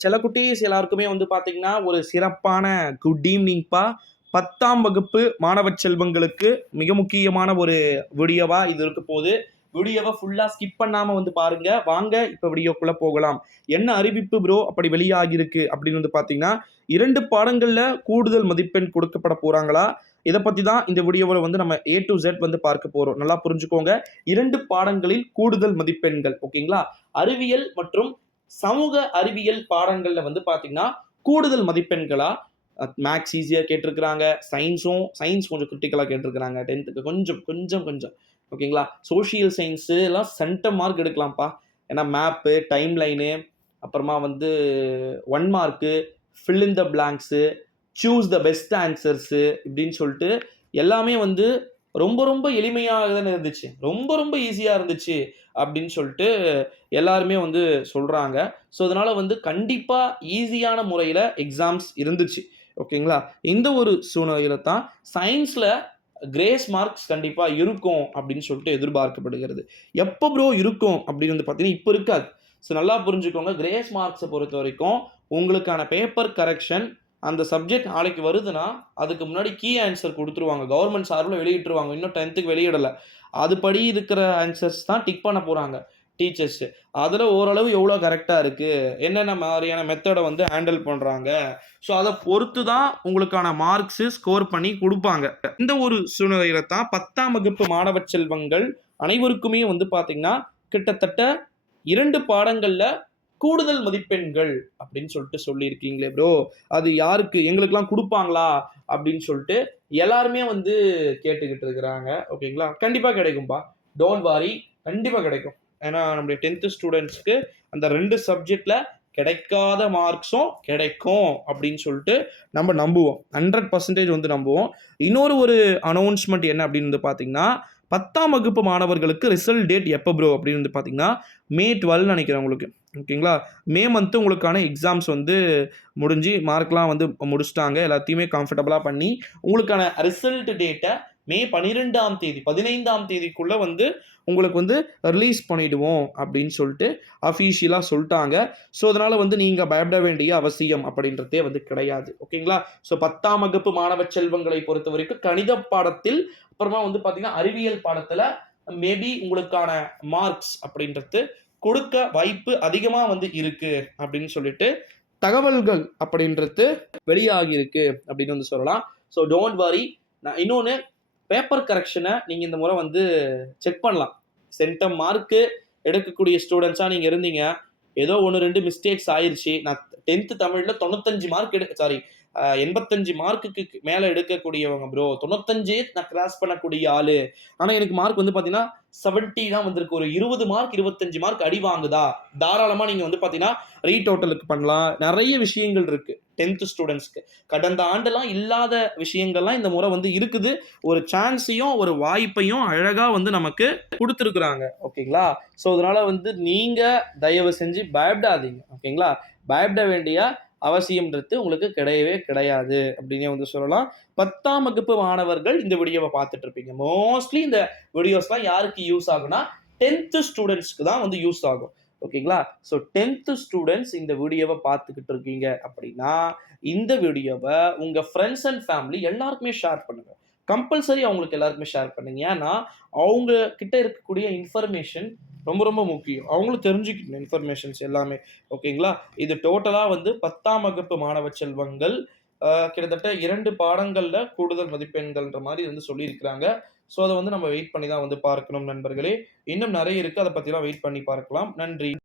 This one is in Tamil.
சில குட்டீஸ் எல்லாருக்குமே வந்து பார்த்தீங்கன்னா, ஒரு சிறப்பான குட் ஈவ்னிங்ப்பா. 10ஆம் வகுப்பு மாணவ செல்வங்களுக்கு மிக முக்கியமான ஒரு வீடியோவா இது இருக்க போது. வீடியோவ ஃபுல்லா ஸ்கிப் பண்ணாம வந்து பாருங்க. வாங்க இப்ப வீடியோக்குள்ள போகலாம். என்ன அறிவிப்பு ப்ரோ அப்படி வெளியாகிருக்கு அப்படின்னு வந்து பார்த்தீங்கன்னா, 2 பாடங்கள்ல கூடுதல் மதிப்பெண் கொடுக்கப்பட போறாங்களா? இத பத்தி தான் இந்த வீடியோவுல வந்து நம்ம ஏ டூ இசட் வந்து பார்க்க போறோம். நல்லா புரிஞ்சுக்கோங்க. 2 பாடங்களில் கூடுதல் மதிப்பெண்கள். ஓகேங்களா? அறிவியல் மற்றும் சமூக அறிவியல் பாடங்கள்ல வந்து பார்த்தீங்கன்னா, கூடுதல் மதிப்பெண்களா மேத்ஸ் ஈஸியா கேட்டிருக்கிறாங்க. சயின்ஸ் கொஞ்சம் கிரிட்டிக்கலா கேட்டிருக்கிறாங்க. 10த்துக்கு கொஞ்சம் கொஞ்சம் கொஞ்சம் ஓகேங்களா? சோசியல் சயின்ஸ் எல்லாம் சென்டம் மார்க் எடுக்கலாம்ப்பா. ஏன்னா மேப்பு, டைம் லைனு, அப்புறமா வந்து 1 mark, fill in the blanks, choose the best answers இப்படின்னு சொல்லிட்டு எல்லாமே வந்து ரொம்ப ரொம்ப எளிமையாக தானே இருந்துச்சு. ரொம்ப ரொம்ப ஈஸியா இருந்துச்சு அப்படின்னு சொல்லிட்டு எல்லாருமே வந்து சொல்றாங்க. ஸோ அதனால வந்து கண்டிப்பா ஈஸியான முறையில எக்ஸாம்ஸ் இருந்துச்சு. ஓகேங்களா? இந்த ஒரு சூழ்நிலையில தான் சயின்ஸ்ல கிரேஸ் மார்க்ஸ் கண்டிப்பா இருக்கும் அப்படின்னு சொல்லிட்டு எதிர்பார்க்கப்படுகிறது. எப்ப ப்ரோ இருக்கும் அப்படின்னு வந்து பார்த்தீங்கன்னா, இப்ப இருக்காது. ஸோ நல்லா புரிஞ்சுக்கோங்க. கிரேஸ் மார்க்ஸ பொறுத்தவரைக்கும் உங்களுக்கான பேப்பர் கரெக்ஷன் அந்த சப்ஜெக்ட் நாளைக்கு வருதுன்னா, அதுக்கு முன்னாடி கீ ஆன்சர் குடுத்துருவாங்க. கவர்ன்மெண்ட் சார்புல வெளியிட்டுருவாங்க. இன்னும் 10த்துக்கு வெளியிடல. அதுபடி இருக்கிற ஆன்சர்ஸ் தான் டிக் பண்ண போறாங்க டீச்சர்ஸ். அதுல ஓரளவு எவ்வளோ கரெக்ட்டா இருக்கு, என்னென்ன மாரியான மெத்தட வந்து ஹேண்டில் பண்றாங்க. ஸோ அத பொறுத்து தான் உங்களுக்கான மார்க்ஸ் ஸ்கோர் பண்ணி குடுப்பாங்க. இந்த ஒரு சூழ்நிலையில தான் 10ஆம் வகுப்பு மாணவ செல்வங்கள் அனைவருக்குமே வந்து பார்த்தீங்கன்னா, கிட்டத்தட்ட 2 பாடங்கள்ல கூடுதல் மதிப்பெண்கள் அப்படின்னு சொல்லிட்டு சொல்லியிருக்கீங்களே ப்ரோ. அது யாருக்கு எங்களுக்கெல்லாம் குடுப்பாங்களா? அப்படின்னு சொல்லிட்டு எல்லாருமே வந்து கேட்டுக்கிட்டு இருக்கிறாங்க. ஓகேங்களா? கண்டிப்பா கிடைக்கும்பா. Don't worry. கண்டிப்பா கிடைக்கும். ஏன்னா நம்முடைய 10த் ஸ்டூடண்ட்ஸ்க்கு அந்த 2 சப்ஜெக்ட்ல கிடைக்காத மார்க்ஸும் கிடைக்கும் அப்படின்னு சொல்லிட்டு நம்ம நம்புவோம். 100% வந்து நம்புவோம். இன்னொரு ஒரு அனௌன்ஸ்மென்ட் என்ன அப்படின்னு வந்து பார்த்தீங்கன்னா, 10ஆம் வகுப்பு மாணவர்களுக்கு ரிசல்ட் டேட் எப்ப ப்ரோ அப்படின்னு வந்து பார்த்தீங்கன்னா, மே 12 நினைக்கிறேன் உங்களுக்கு. ஓகேங்களா? மே மந்த் உங்களுக்கான எக்ஸாம்ஸ் வந்து முடிஞ்சு மார்க்லாம் வந்து முடிச்சுட்டாங்க. எல்லாத்தையுமே கம்ஃபர்டபுளா பண்ணி, உங்களுக்கான ரிசல்ட் டேட்ட மே 12ஆம் தேதி, 15ஆம் தேதிக்குள்ள வந்து உங்களுக்கு வந்து ரிலீஸ் பண்ணிடுவோம் அப்படின்னு சொல்லிட்டு அஃபிஷியலா சொல்ட்டாங்க. ஸோ, அதனால வந்து நீங்க பயப்பட வேண்டிய அவசியம் அப்படின்றதே வந்து கிடையாது. ஓகேங்களா? ஸோ 10ஆம் வகுப்பு மாணவ செல்வங்களை பொறுத்தவரைக்கும் கணித பாடத்தில், அப்புறமா வந்து பார்த்தீங்கன்னா, அறிவியல் பாடத்துல மேபி உங்களுக்கான மார்க்ஸ் அப்படின்றது கொடுக்க வாய்ப்பு அதிகமா வந்து இருக்கு அப்படின்னு சொல்லிட்டு தகவல்கள் அப்படின்றது வெளியாகி இருக்கு அப்படின்னு வந்து சொல்லலாம். So don't worry. இன்னொன்னு பேப்பர் கரெக்ஷனை நீங்க இந்த முறை வந்து செக் பண்ணலாம். சென்டம் மார்க்கு எடுக்கக்கூடிய ஸ்டூடெண்ட்ஸா நீங்க இருந்தீங்க. ஏதோ 1, 2 மிஸ்டேக்ஸ் ஆயிருச்சு. நான் 10த் தமிழ்ல 95 மார்க் 85 மார்க்குக்கு மேல எடுக்கக்கூடியவங்க ப்ரோ. 95 நான் கிராஸ் பண்ணக்கூடிய ஆளு. ஆனா எனக்கு மார்க் வந்து பார்த்தீங்கன்னா, 70 தான் வந்திருக்கு. ஒரு 20 மார்க், 25 மார்க் அடி வாங்குதா? தாராளமா நீங்க வந்து பார்த்தீங்கன்னா, ரீடோட்டலுக்கு பண்ணலாம். நெறைய விஷயங்கள் இருக்கு. 10த் ஸ்டூடண்ட்ஸ்க்கு. கடந்த ஆண்டெல்லாம் இல்லாத விஷயங்கள்லாம் இந்த முறை வந்து இருக்குது. ஒரு சான்ஸையும், ஒரு வாய்ப்பையும் அழகா வந்து நமக்கு குடுத்துருக்குறாங்க. ஓகேங்களா? ஸோ, அதனால வந்து நீங்க தயவு செஞ்சு பயப்படாதீங்க. ஓகேங்களா? பயப்பட வேண்டிய அவசியம்ன்றது உங்களுக்கு கிடையவே கிடையாது அப்படின்னே வந்து சொல்லலாம். 10ஆம் வகுப்பு மாணவர்கள் இந்த வீடியோவ பார்த்துட்டு இருப்பீங்க. மோஸ்ட்லி இந்த வீடியோஸ்லாம் யாருக்கு யூஸ் ஆகும்னா, 10த் ஸ்டூடண்ட்ஸ்க்கு தான் வந்து யூஸ் ஆகும். ஓகேங்களா? ஸோ 10த் ஸ்டூடண்ட்ஸ் இந்த வீடியோவ பார்த்துக்கிட்டு இருக்கீங்க அப்படின்னா, இந்த வீடியோவ உங்க ஃபிரெண்ட்ஸ் அண்ட் ஃபேமிலி எல்லாருக்குமே ஷேர் பண்ணுங்க. கம்பல்சரி அவங்களுக்கு எல்லாருக்குமே ஷேர் பண்ணுங்க. ஏன்னா, அவங்க கிட்ட இருக்கக்கூடிய இன்ஃபர்மேஷன் ரொம்ப ரொம்ப முக்கியம். அவங்களும் தெரிஞ்சுக்கணும் இன்ஃபர்மேஷன்ஸ் எல்லாமே. ஓகேங்களா? இது டோட்டலா வந்து 10ஆம் வகுப்பு மாணவ செல்வங்கள் கிட்டத்தட்ட 2 பாடங்கள்ல கூடுதல் மதிப்பெண்கள்ன்ற மாரி வந்து சொல்லியிருக்கிறாங்க. ஸோ, அத வந்து நம்ம வெயிட் பண்ணி தான் வந்து பார்க்கணும் நண்பர்களே. இன்னும் நெறைய இருக்கு. அத பத்திலாம் வெயிட் பண்ணி பார்க்கலாம். நன்றி.